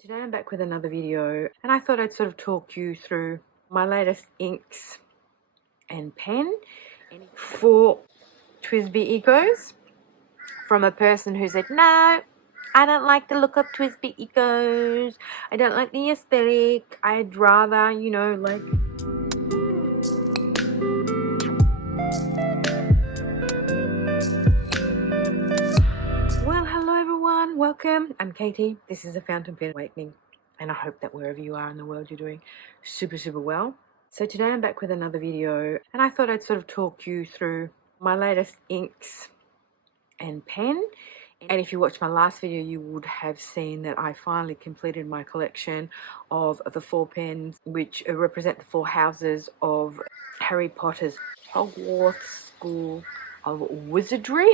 Today I'm back with another video, and I thought I'd sort of talk you through my latest inks and pen for TWSBI Ecos from a person who said, no, I don't like the look of TWSBI Ecos, I don't like the aesthetic, I'd rather, like... Well, hello everyone, welcome. I'm Katie. This is a Fountain Pen Awakening, and I hope that wherever you are in the world you're doing super well. So today I'm back with another video, and I thought I'd sort of talk you through my latest inks and pen. And if you watched my last video, you would have seen that I finally completed my collection of the 4 pens which represent the 4 houses of Harry Potter's Hogwarts School of Wizardry.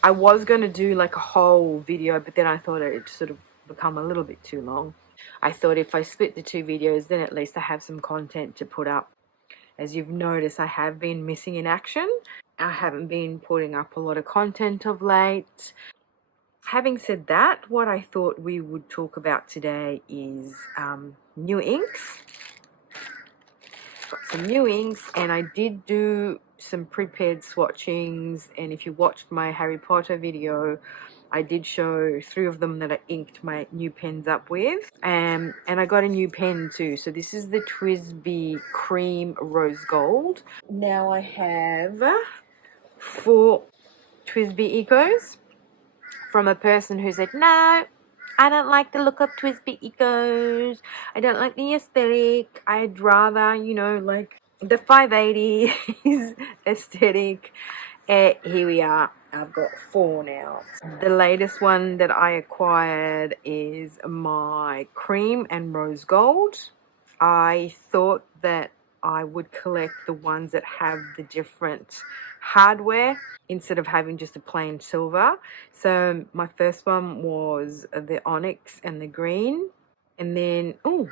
I was going to do like a whole video, but then I thought it'd sort of become a little bit too long. I thought if I split the 2 videos, then at least I have some content to put up. As you've noticed, I have been missing in action. I haven't been putting up a lot of content of late. Having said that, what I thought we would talk about today is new inks. Got some new inks, and I did do some prepared swatchings, and if you watched my Harry Potter video, I did show 3 of them that I inked my new pens up with, and I got a new pen too. So this is the TWSBI Cream Rose Gold. Now I have 4 TWSBI Ecos from a person who said, no, I don't like the look of TWSBI Ecos, I don't like the aesthetic, I'd rather, like the 580s aesthetic. Here we are. I've got 4 now. The latest one that I acquired is my Cream and Rose Gold. I thought that I would collect the ones that have the different hardware instead of having just a plain silver. So my first one was the onyx and the green, and then I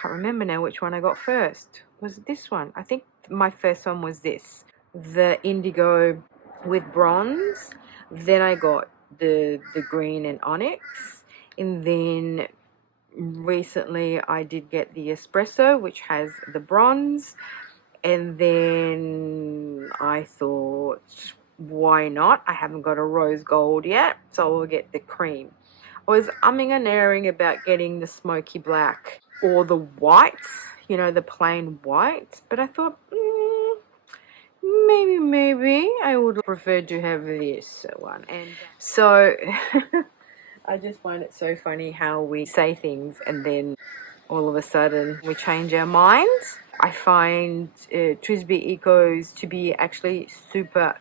can't remember now which one I got first. Was it this one? I think my first one was this, the indigo with bronze. Then I got the green and onyx, and then recently I did get the espresso, which has the bronze. And then I thought, why not? I haven't got a rose gold yet, so I'll get the cream. I was umming and ahhing about getting the smoky black or the whites, the plain white, but I thought, maybe I would prefer to have this one. And so I just find it so funny how we say things and then all of a sudden we change our minds. I find TWSBI Ecos to be actually super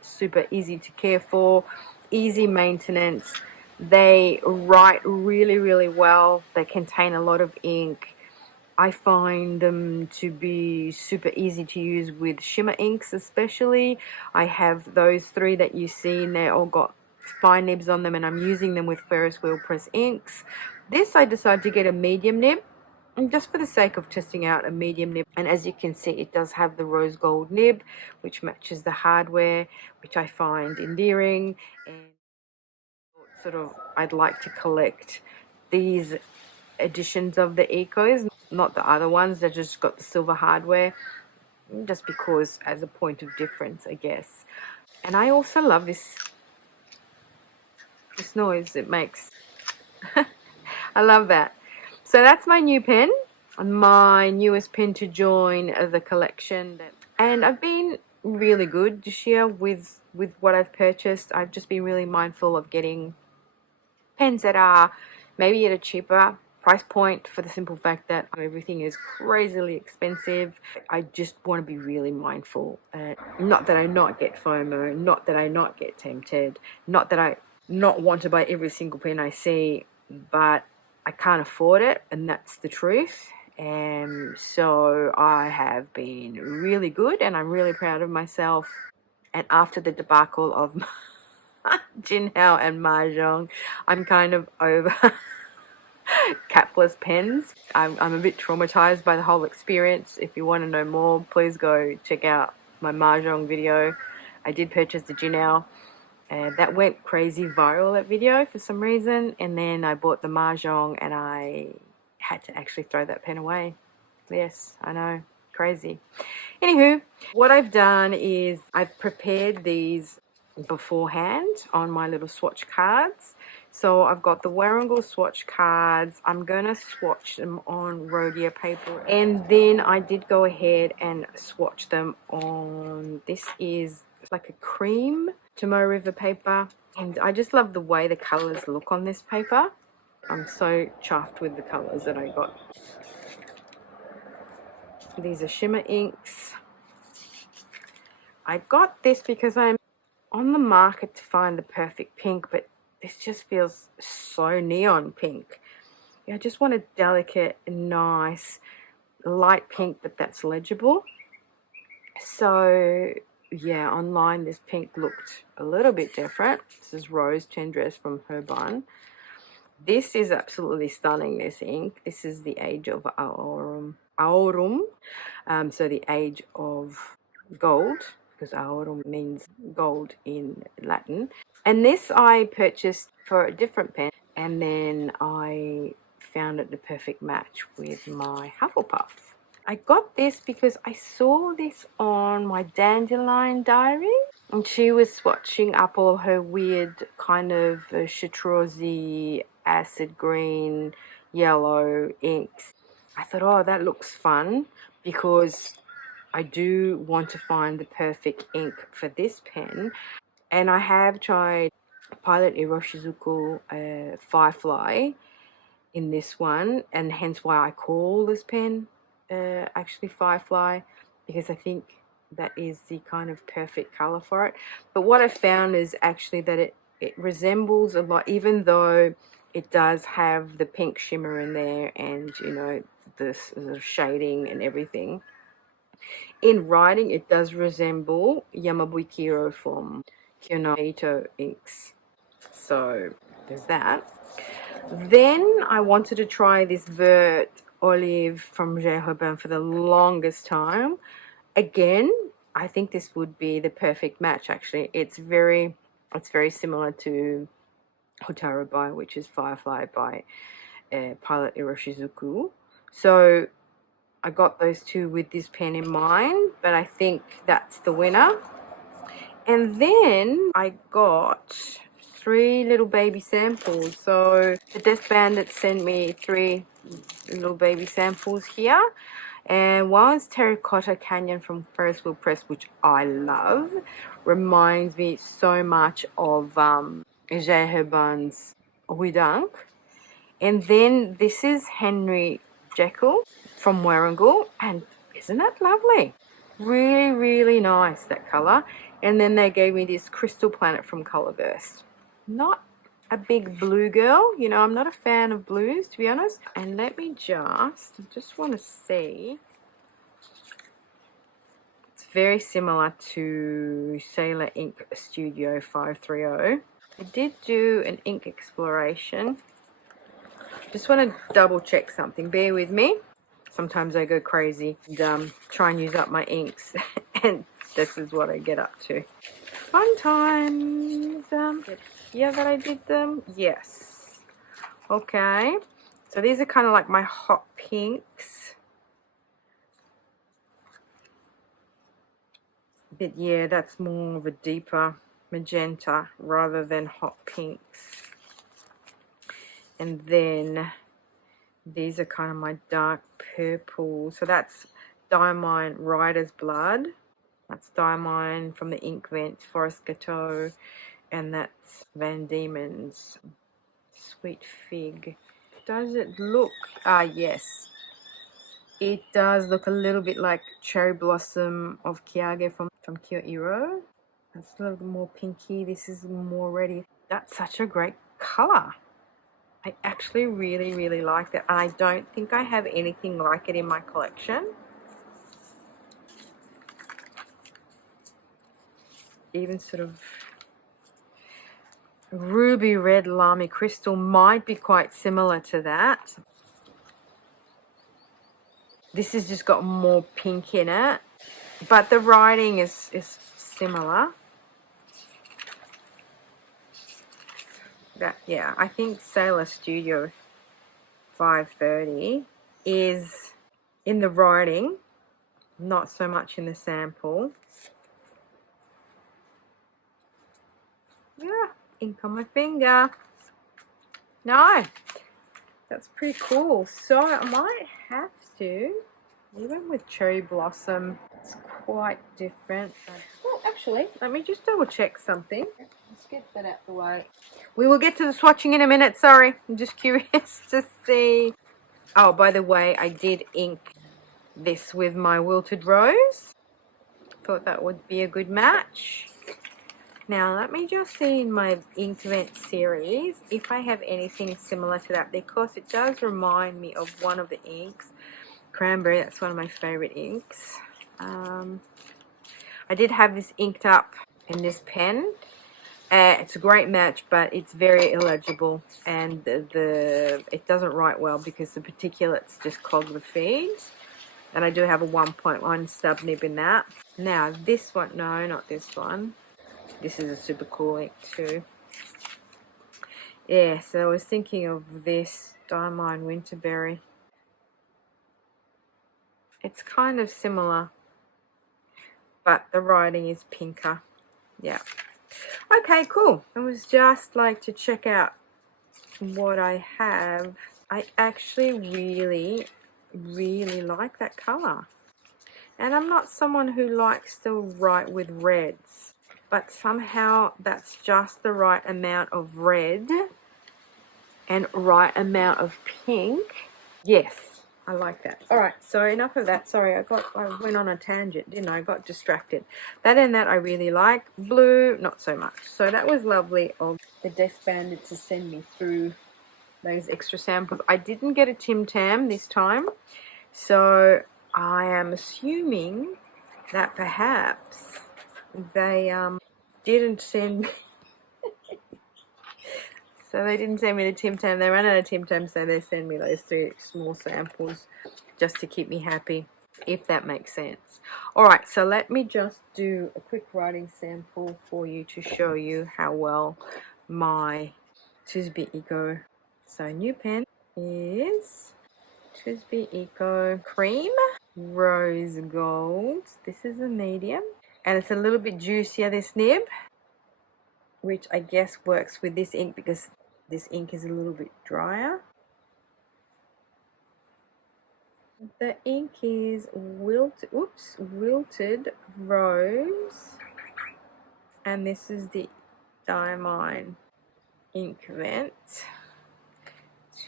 easy to care for, easy maintenance. They write really well. They contain a lot of ink. I find them to be super easy to use with shimmer inks especially. I have those 3 that you see, and they're all got fine nibs on them, and I'm using them with Ferris wheel press inks. This I decided to get a medium nib, and just for the sake of testing out a medium nib. And as you can see, it does have the rose gold nib, which matches the hardware, which I find endearing. And sort of, I'd like to collect these editions of the Ecos, not the other ones that just got the silver hardware, just because as a point of difference, I guess. And I also love this noise it makes. I love that. So that's my new pen, my newest pen to join the collection. And I've been really good this year with what I've purchased. I've just been really mindful of getting pens that are maybe at a cheaper price point, for the simple fact that everything is crazily expensive. I just want to be really mindful. Not that I not get FOMO, not that I not get tempted, not that I not want to buy every single pen I see, but I can't afford it, and that's the truth. And so I have been really good, and I'm really proud of myself. And after the debacle of Jinhao and Mahjong, I'm kind of over capless pens. I'm a bit traumatized by the whole experience. If you want to know more, please go check out my Mahjong video. I did purchase the Jinhao, That went crazy viral, that video, for some reason. And then I bought the Mahjong and I had to actually throw that pen away. Yes, I know, crazy. Anywho, what I've done is I've prepared these beforehand on my little swatch cards. So I've got the Warrungal swatch cards. I'm going to swatch them on Rhodia paper. And then I did go ahead and swatch them on, this is like a cream Tomoe River paper. And I just love the way the colours look on this paper. I'm so chuffed with the colours that I got. These are shimmer inks. I got this because I'm on the market to find the perfect pink, but this just feels so neon pink. I just want a delicate, nice, light pink, but that's legible. So yeah, online this pink looked a little bit different. This is Rose Tendresse from Herbin. This is absolutely stunning, this ink. This is the Age of Aurum. So the Age of Gold, because Aurum means gold in Latin. And this I purchased for a different pen, and then I found it the perfect match with my Hufflepuff. I got this because I saw this on my Dandelion diary, and she was swatching up all her weird kind of chartreuse, acid green, yellow inks. I thought, oh, that looks fun, because I do want to find the perfect ink for this pen. And I have tried Pilot Iroshizuku Firefly in this one, and hence why I call this pen actually Firefly, because I think that is the kind of perfect color for it. But what I found is actually that it resembles a lot, even though it does have the pink shimmer in there and, you know, this shading and everything. In writing, it does resemble Yamabui Kiro from Kyonohito Inks. So there's that. Then I wanted to try this Vert Olive from J. Herbin for the longest time. Again, I think this would be the perfect match, actually. It's very similar to Hotaru Bai, which is Firefly by Pilot Iroshizuku. So I got those two with this pen in mind, but I think that's the winner. And then I got 3 little baby samples. So the Death Bandit sent me 3 little baby samples here. And one's Terracotta Canyon from Ferris Wheel Press, which I love. Reminds me so much of J. Herbin's Huidunk. And then this is Henry Jekyll from Warrungal. And isn't that lovely? Really, really nice, that colour. And then they gave me this Crystal Planet from Colourburst. Not a big blue girl, you know, I'm not a fan of blues, to be honest. And let me just want to see. It's very similar to Sailor Ink Studio 530. I did do an ink exploration. Just want to double check something, bear with me. Sometimes I go crazy and try and use up my inks, and this is what I get up to. Fun times. Yeah, that I did them. Yes. Okay. So these are kind of like my hot pinks. But yeah, that's more of a deeper magenta rather than hot pinks. And then these are kind of my dark purple. So that's Diamine Rider's Blood. That's Diamine from the Inkvent Forest Gâteau. And that's Van Diemen's Sweet Fig. Does it look? Yes. It does look a little bit like Cherry Blossom of Kiage from Kyo-Iro. That's a little more pinky. This is more reddy. That's such a great color. I actually really, really like that. And I don't think I have anything like it in my collection. Even sort of ruby red Lamy Crystal might be quite similar to that. This has just got more pink in it, but the writing is similar. that, yeah, I think Sailor Studio 530 is in the writing, not so much in the sample. Yeah, ink on my finger. No, that's pretty cool. So I might have to, even with Cherry Blossom, it's quite different. Well, actually, let me just double check something. Let's get that out the way. We will get to the swatching in a minute. Sorry, I'm just curious to see. Oh, by the way, I did ink this with my Wilted Rose. Thought that would be a good match. Now, let me just see in my Inkvent series if I have anything similar to that, because it does remind me of one of the inks. Cranberry, that's one of my favorite inks. I did have this inked up in this pen. It's a great match, but it's very illegible, and it doesn't write well because the particulates just clog the feeds. And I do have a 1.1 stub nib in that. Now, this one, no, not this one. This is a super cool ink too. Yeah, so I was thinking of this Diamine Winterberry. It's kind of similar, but the writing is pinker. Yeah. Okay, cool. I was just like to check out what I have. I actually really like that color. And I'm not someone who likes to write with reds, but somehow that's just the right amount of red and right amount of pink. Yes, I like that. All right, so enough of that. Sorry, I went on a tangent, didn't I? I got distracted. That and that I really like. Blue, not so much. So that was lovely of the Desk Bandit to send me through those extra samples. I didn't get a Tim Tam this time, so I am assuming that perhaps they didn't send so they didn't send me the Tim Tam. They ran out of Tim Tam, so they send me those 3 small samples just to keep me happy, if that makes sense. Alright, so let me just do a quick writing sample for you to show you how well my TWSBI Eco. So new pen is TWSBI Eco Cream Rose Gold. This is a medium, and it's a little bit juicier, this nib, which I guess works with this ink because this ink is a little bit drier. The ink is Wilted Rose, and this is the Diamine Inkvent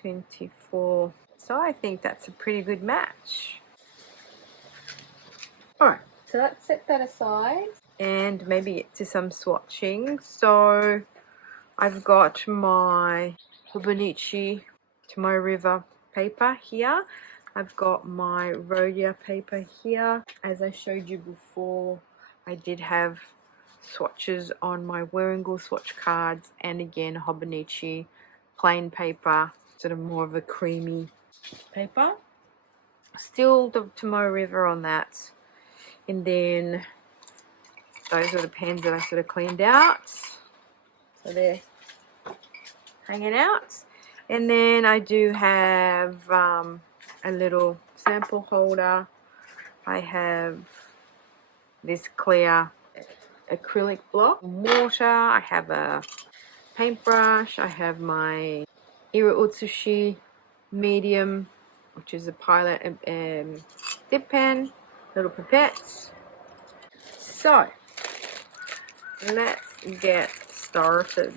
24. So I think that's a pretty good match. Alright, so let's set that aside and maybe get to some swatching. So I've got my Hobonichi Tomoe River paper here. I've got my Rhodia paper here. As I showed you before, I did have swatches on my Wearingeul swatch cards, and again Hobonichi plain paper, sort of more of a creamy paper. Still the Tomoe River on that. And then those are the pens that I sort of cleaned out. So they're hanging out. And then I do have a little sample holder. I have this clear acrylic block, water. I have a paintbrush. I have my Ira Utsushi medium, which is a pilot dip pen, little pipettes. So let's get started.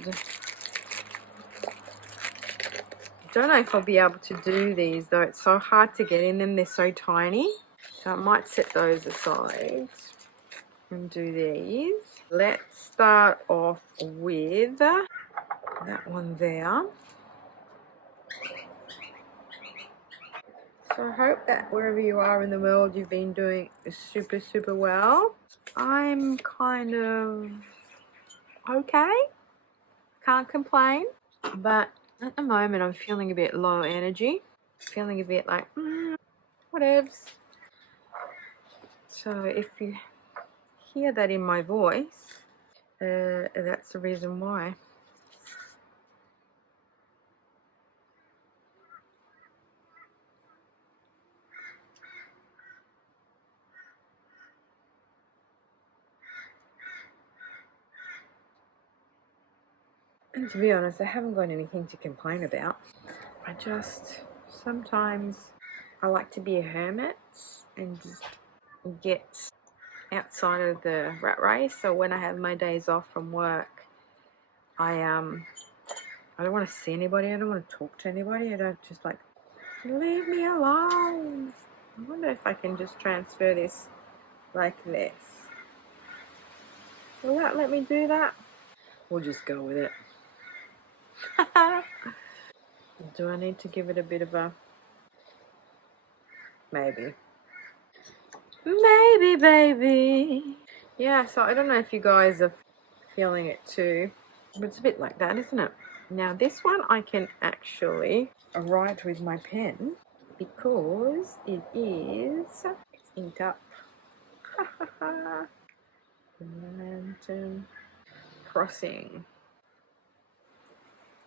Don't know if I'll be able to do these though. It's so hard to get in them. They're so tiny. So I might set those aside and do these. Let's start off with that one there. So I hope that wherever you are in the world, you've been doing super well. I'm kind of okay. Can't complain. But at the moment, I'm feeling a bit low energy. Feeling a bit like, whatevs. So if you hear that in my voice, that's the reason why. And to be honest, I haven't got anything to complain about. I just, sometimes I like to be a hermit and just get outside of the rat race. So when I have my days off from work, I don't want to see anybody. I don't want to talk to anybody. I don't, just like, leave me alone. I wonder if I can just transfer this like this. Will that let me do that? We'll just go with it. Do I need to give it a bit of a... Maybe. Maybe, baby. Yeah, so I don't know if you guys are feeling it too, but it's a bit like that, isn't it? Now this one I can actually write with my pen because it's inked up. Lantern Crossing.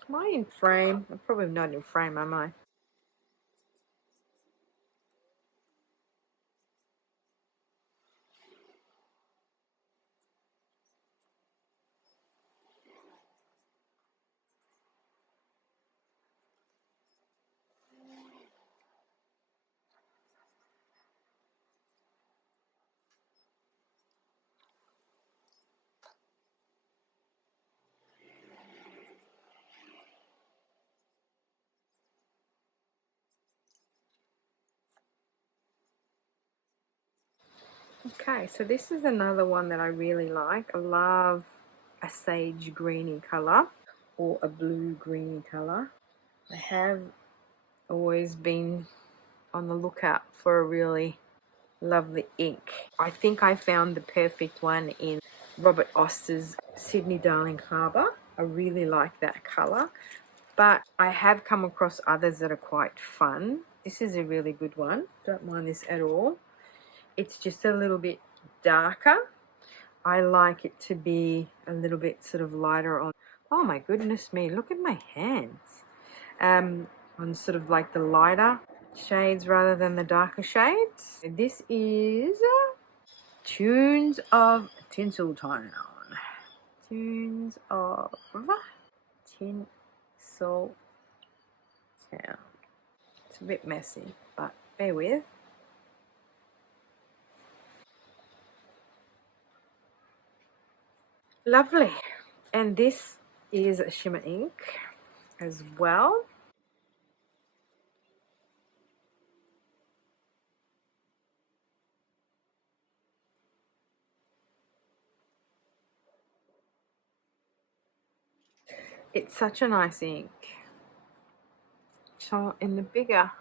Am I in frame? I'm probably not in frame, am I? Okay, so this is another one that I really like. I love a sage greeny colour or a blue greeny colour. I have always been on the lookout for a really lovely ink. I think I found the perfect one in Robert Oster's Sydney Darling Harbour. I really like that colour, but I have come across others that are quite fun. This is a really good one. Don't mind this at all. It's just a little bit darker. I like it to be a little bit sort of lighter on... Oh my goodness me, look at my hands. On sort of like the lighter shades rather than the darker shades. This is Tunes of Tinseltown. Tunes of Tinseltown. It's a bit messy, but bear with. Lovely. And this is shimmer ink as well. It's such a nice ink. So in the bigger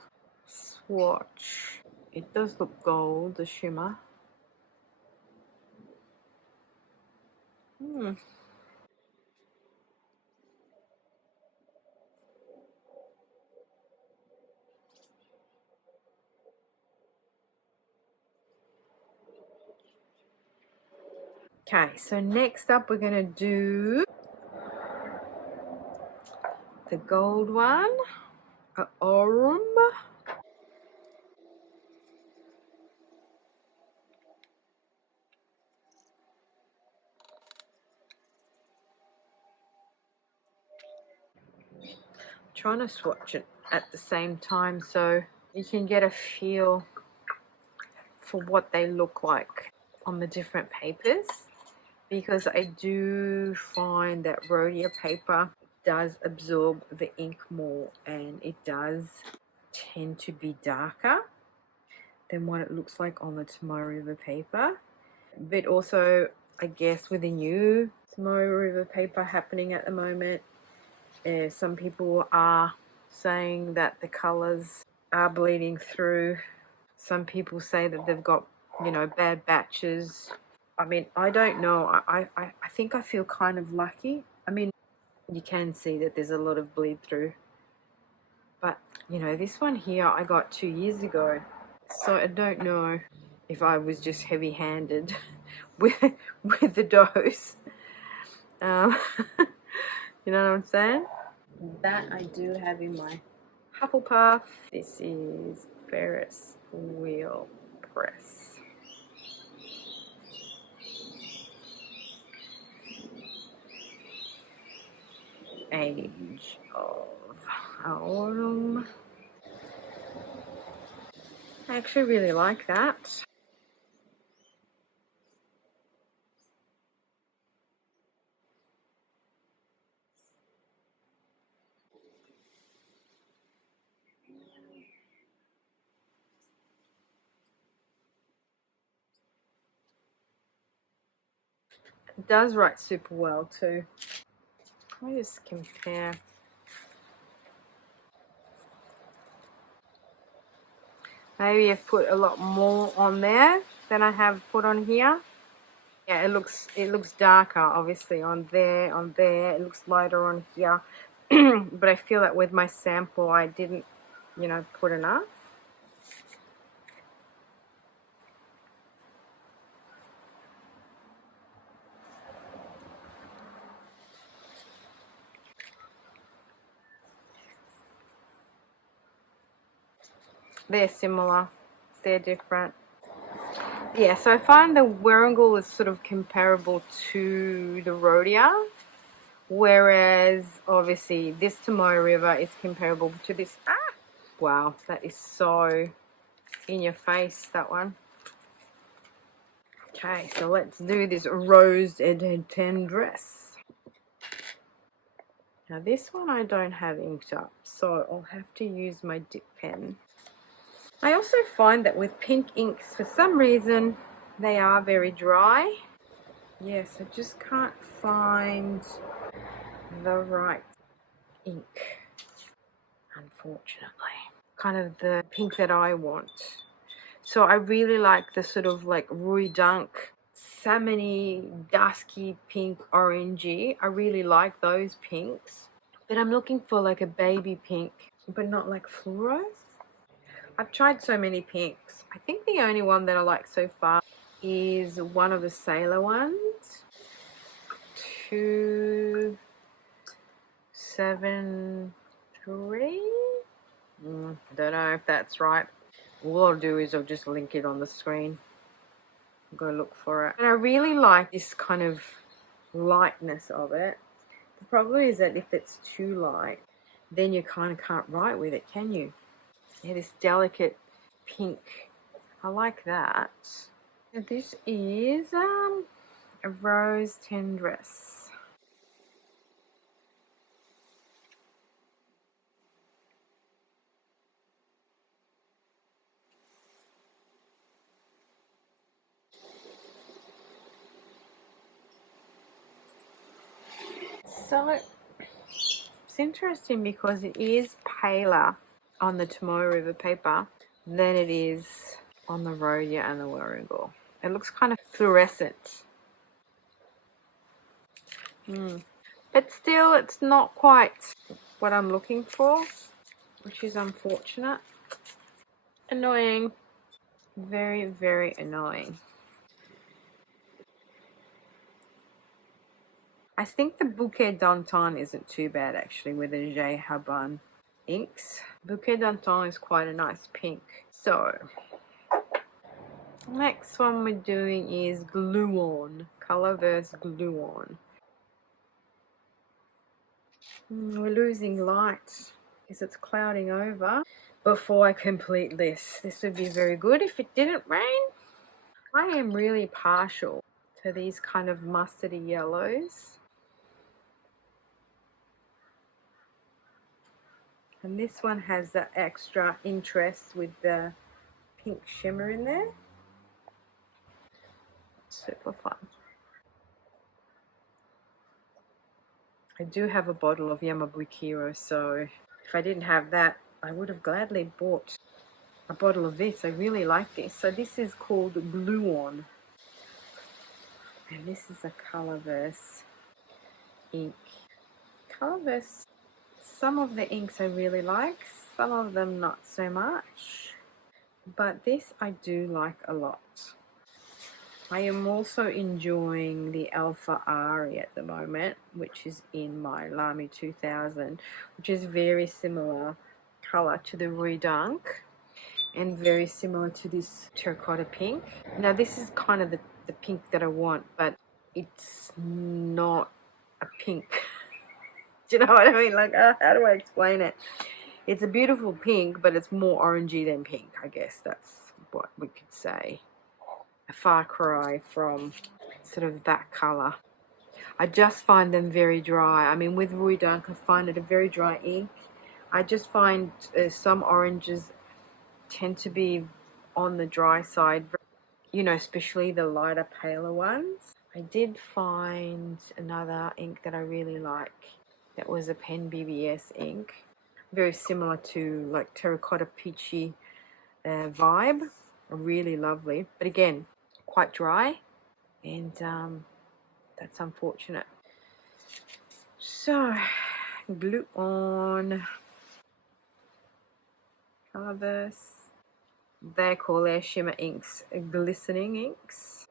swatch, it does look gold, the shimmer. Okay, so next up we're going to do the gold one, Aurum. Trying to swatch it at the same time so you can get a feel for what they look like on the different papers, because I do find that Rhodia paper does absorb the ink more and it does tend to be darker than what it looks like on the Tomorrow River paper. But also, I guess with the new Tomorrow River paper happening at the moment, some people are saying that the colours are bleeding through. Some people say that they've got, you know, bad batches. I mean, I don't know. I think I feel kind of lucky. I mean, you can see that there's a lot of bleed through. But, you know, this one here I got 2 years ago. So I don't know if I was just heavy-handed with the dose. You know what I'm saying? That I do have in my Hufflepuff. This is Ferris Wheel Press. Age of Autumn. I actually really like that. It does write super well too. Let me just compare. Maybe I've put a lot more on there than I have put on here. Yeah, it looks darker obviously on there, it looks lighter on here. But I feel that with my sample I didn't, you know, put enough. They're similar, they're different. Yeah, so I find the Warringal is sort of comparable to the Rhodia, whereas obviously this Tomoe River is comparable to this. Ah! Wow, that is so in your face, that one. Okay, so let's do this Rose Tendresse. Now this one I don't have inked up, so I'll have to use my dip pen. I also find that with pink inks, for some reason, they are very dry. Yes, I just can't find the right ink, unfortunately. Kind of the pink that I want. So I really like the sort of like Rui Dunk, salmony, dusky pink, orangey. I really like those pinks. But I'm looking for like a baby pink, but not like fluoro. I've tried so many pinks. I think the only one that I like so far is one of the Sailor ones. 273. Don't know if that's right. All I'll do is I'll just link it on the screen. Go look for it. And I really like this kind of lightness of it. The problem is that if it's too light, then you kind of can't write with it, can you? Yeah, this delicate pink. I like that. This is a Rose Tendresse. So it's interesting because it is paler on the Tomoe River paper than it is on the Rhodia and the Warringal. It looks kind of fluorescent. But still, it's not quite what I'm looking for, which is unfortunate. Annoying. Very, very annoying. I think the Bouquet d'Antan isn't too bad actually with the J. Haban inks. Bouquet d'Antan is quite a nice pink. So, next one we're doing is Gluon. Colorverse Gluon. We're losing light because it's clouding over. Before I complete this would be very good if it didn't rain. I am really partial to these kind of mustardy yellows. And this one has that extra interest with the pink shimmer in there. Super fun. I do have a bottle of Yamabukiro, so if I didn't have that, I would have gladly bought a bottle of this. I really like this. So this is called Gluon. And this is a Colorverse ink. Colorverse, some of the inks I really like, some of them not so much. But this I do like a lot. I am also enjoying the Alpha Ari at the moment, which is in my Lamy 2000, which is very similar colour to the Rui Dunk and very similar to this terracotta pink. Now this is kind of the pink that I want, but it's not a pink. Do you know what I mean? Like, how do I explain it? It's a beautiful pink, but it's more orangey than pink. I guess that's what we could say. A far cry from sort of that colour. I just find them very dry. I mean, with Rouille d'Arc, I find it a very dry ink. I just find some oranges tend to be on the dry side, you know, especially the lighter, paler ones. I did find another ink that I really like. That was a Pen BBS ink. Very similar to like Terracotta Peachy vibe. Really lovely. But again, quite dry. And that's unfortunate. So, glue on. Colorverse. They call their shimmer inks glistening inks.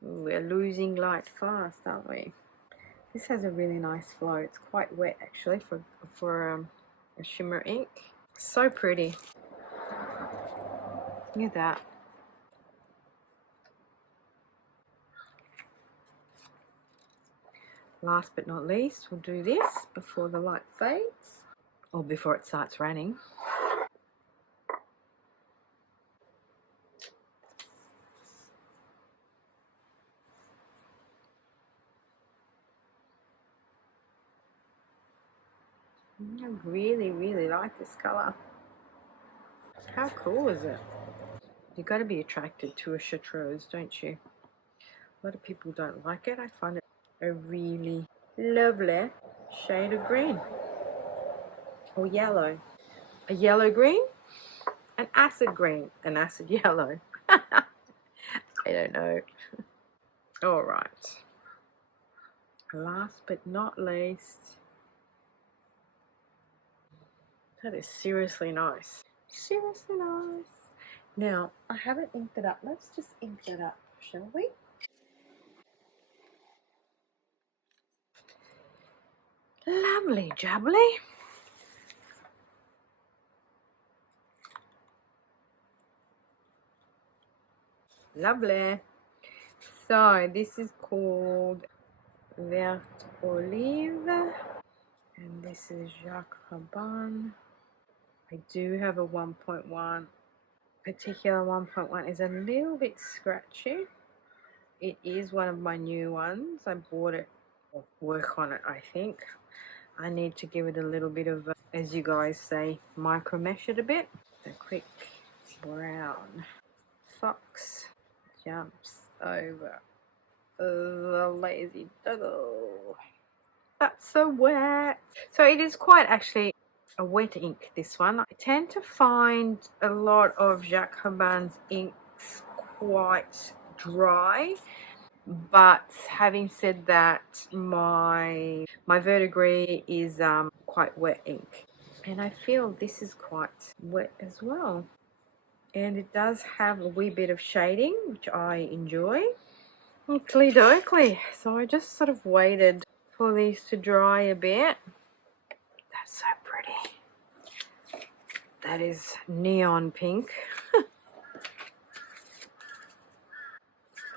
We're losing light fast, aren't we? This has a really nice flow. It's quite wet actually for a shimmer ink. So pretty. Look at that. Last but not least, we'll do this before the light fades, or before it starts raining. I really, really like this colour. How cool is it? You've got to be attracted to a chartreuse, don't you? A lot of people don't like it. I find it a really lovely shade of green. Or yellow. A yellow green, an acid green, an acid yellow. I don't know. All right. Last but not least, that is seriously nice. Seriously nice. Now, I haven't inked it up. Let's just ink that up, shall we? Lovely jubbly. Lovely. So, this is called Vert Olive. And this is Jacques Rabanne. I do have a 1.1. Particular 1.1 is a little bit scratchy. It is one of my new ones. I bought it, or work on it, I think. I need to give it a little bit of, as you guys say, micro mesh it a bit. The quick brown fox jumps over the lazy doggo. That's so wet. So it is quite actually a wet ink, this one. I tend to find a lot of Jacques Rabanne's inks quite dry, but having said that, my Verdigris is quite wet ink, and I feel this is quite wet as well, and it does have a wee bit of shading, which I enjoy. Oakley dokley. So I just sort of waited for these to dry a bit. That's so pretty. That is neon pink.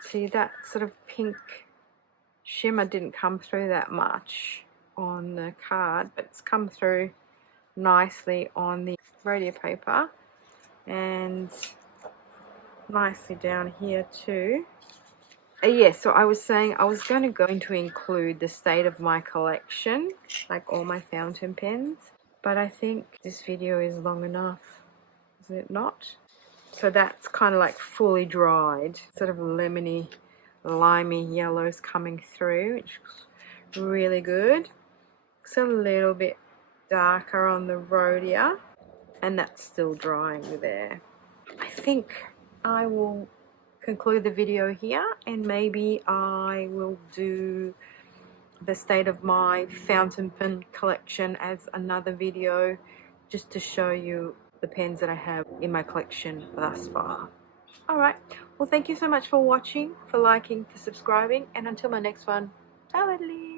See, that sort of pink shimmer didn't come through that much on the card, but it's come through nicely on the radial paper and nicely down here too. Yeah, so I was saying I was going to include the state of my collection, like all my fountain pens, but I think this video is long enough, is it not? So that's kind of like fully dried, sort of lemony, limey yellows coming through, which is really good. It's a little bit darker on the Rhodia, and that's still drying there. I think I will conclude the video here, and maybe I will do the state of my fountain pen collection as another video, just to show you the pens that I have in my collection thus far. Alright, well thank you so much for watching, for liking, for subscribing, and until my next one, bye.